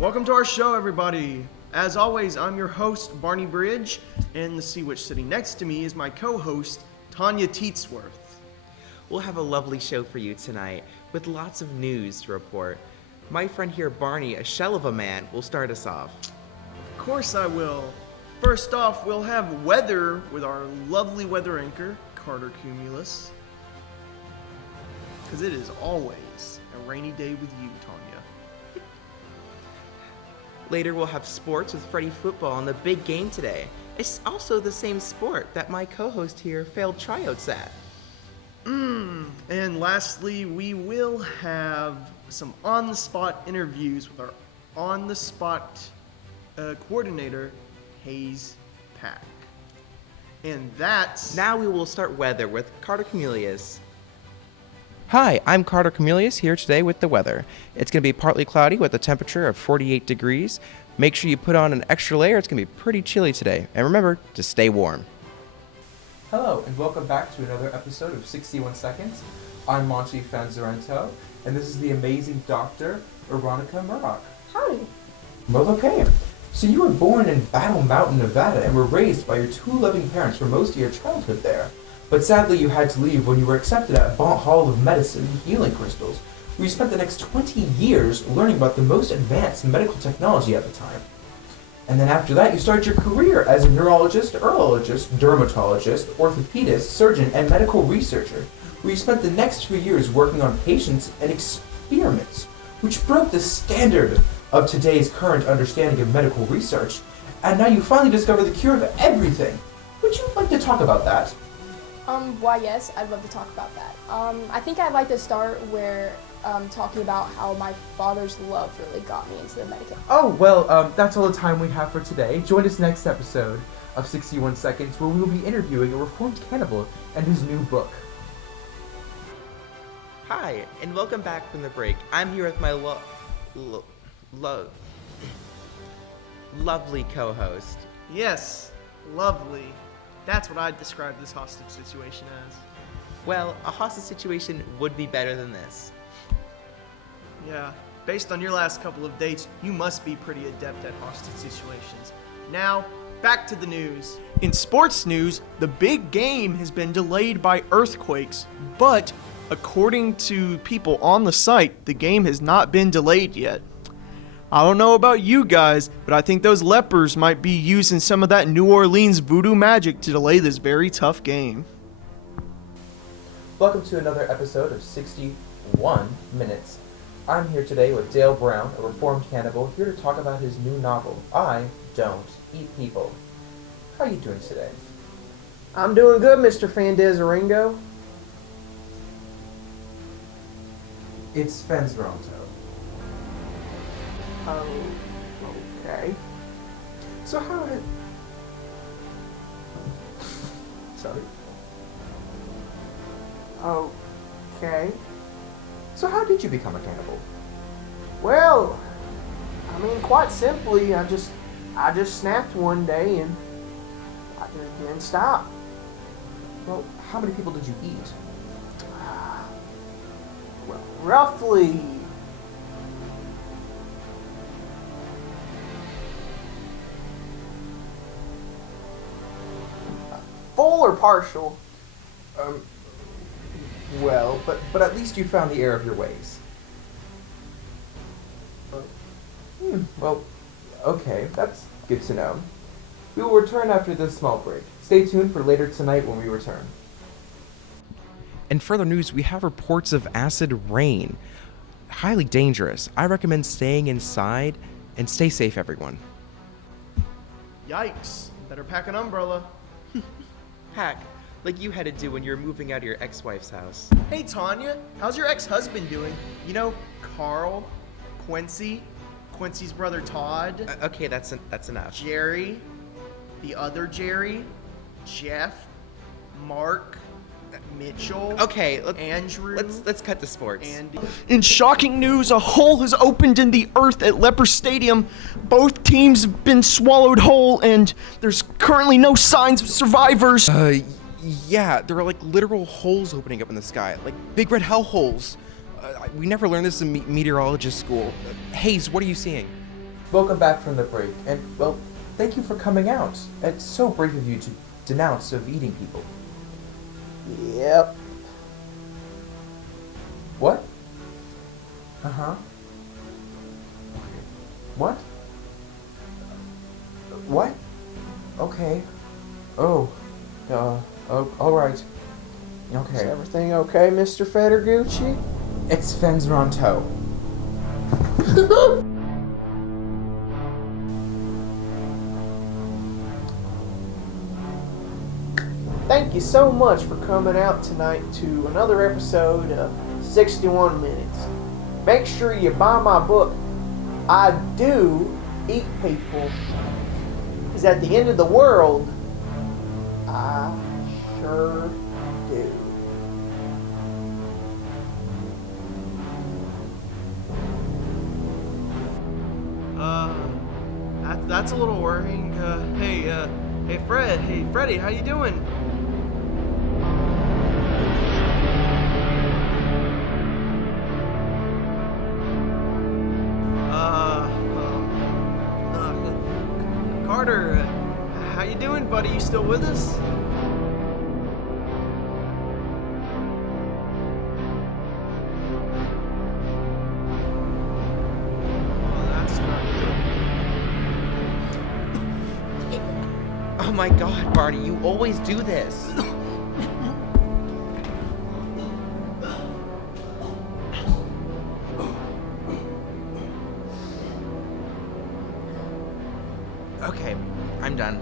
Welcome to our show, everybody. As always, I'm your host, Barney Bridge, and the Sea Witch sitting next to me is my co-host, Tanya Teetsworth. We'll have a lovely show for you tonight with lots of news to report. My friend here, Barney, a shell of a man, will start us off. Of course I will. First off, we'll have weather with our lovely weather anchor, Carter Cumulus. Because it is always a rainy day with you, Tanya. Later, we'll have sports with Freddy Football on the big game today. It's also the same sport that my co-host here failed tryouts at. And lastly, we will have some on-the-spot interviews with our on-the-spot coordinator, Hayes Pack. And that's... Now we will start weather with Carter Cumulus. Hi, I'm Carter Cumulus here today with the weather. It's going to be partly cloudy with a temperature of 48 degrees. Make sure you put on an extra layer. It's going to be pretty chilly today. And remember to stay warm. Hello, and welcome back to another episode of 61 Seconds. I'm Monty Fanzarento, and this is the amazing Dr. Veronica Murdoch. Howdy. Well, okay. So you were born in Battle Mountain, Nevada, and were raised by your two loving parents for most of your childhood there. But sadly, you had to leave when you were accepted at Bont Hall of Medicine and Healing Crystals, where you spent the next 20 years learning about the most advanced medical technology at the time. And then after that, you started your career as a neurologist, urologist, dermatologist, orthopedist, surgeon, and medical researcher, where you spent the next 2 years working on patients and experiments, which broke the standard of today's current understanding of medical research. And now you finally discovered the cure of everything. Would you like to talk about that? Why yes, I'd love to talk about that. I think I'd like to start where talking about how my father's love really got me into the medical. Oh, well, that's all the time we have for today. Join us next episode of 61 Seconds, where we will be interviewing a reformed cannibal and his new book. Hi, and welcome back from the break. I'm here with my lovely co-host. Yes, lovely. That's what I'd describe this hostage situation as. Well, a hostage situation would be better than this. Yeah, based on your last couple of dates, you must be pretty adept at hostage situations. Now, back to the news. In sports news, the big game has been delayed by earthquakes, but according to people on the site, the game has not been delayed yet. I don't know about you guys, but I think those lepers might be using some of that New Orleans voodoo magic to delay this very tough game. Welcome to another episode of 61 Minutes. I'm here today with Dale Brown, a reformed cannibal, here to talk about his new novel, I Don't Eat People. How are you doing today? I'm doing good, Mr. Fandezaringo. It's Fanzaronto. Oh, okay. So how did... Sorry. Okay. So how did you become a cannibal? Well, I mean, quite simply, I just snapped one day and I just didn't stop. Well, how many people did you eat? Well, roughly. Full or partial? Well, but at least you found the error of your ways. Well, okay, that's good to know. We will return after this small break. Stay tuned for later tonight when we return. In further news, we have reports of acid rain. Highly dangerous. I recommend staying inside and stay safe, everyone. Yikes, better pack an umbrella. Pack, like you had to do when you were moving out of your ex-wife's house. Hey Tanya, how's your ex-husband doing? You know, Carl, Quincy's brother Todd, Okay, that's enough. Jerry, the other Jerry, Jeff, Mark, Mitchell, Okay, Andrew. let's cut to sports. Andy. In shocking news, a hole has opened in the earth at Leper Stadium. Both teams have been swallowed whole, and there's currently no signs of survivors. Yeah, there are like literal holes opening up in the sky, like big red hell holes. We never learned this in meteorologist school. Hayes, what are you seeing? Welcome back from the break, and, well, thank you for coming out. It's so brave of you to denounce of eating people. Yep. What? Uh-huh. What? What? Okay. Oh. Alright. Is Okay. everything okay, Mr. Federgucci? It's Fenzronto. Thank you so much for coming out tonight to another episode of 61 Minutes. Make sure you buy my book, I Do Eat People, because at the end of the world, I sure do. That's a little worrying. Hey Fred, hey Freddy, how you doing? Carter, how you doing, buddy? You still with us? Well, that's not good. Oh my god, Barney, you always do this. Okay, I'm done.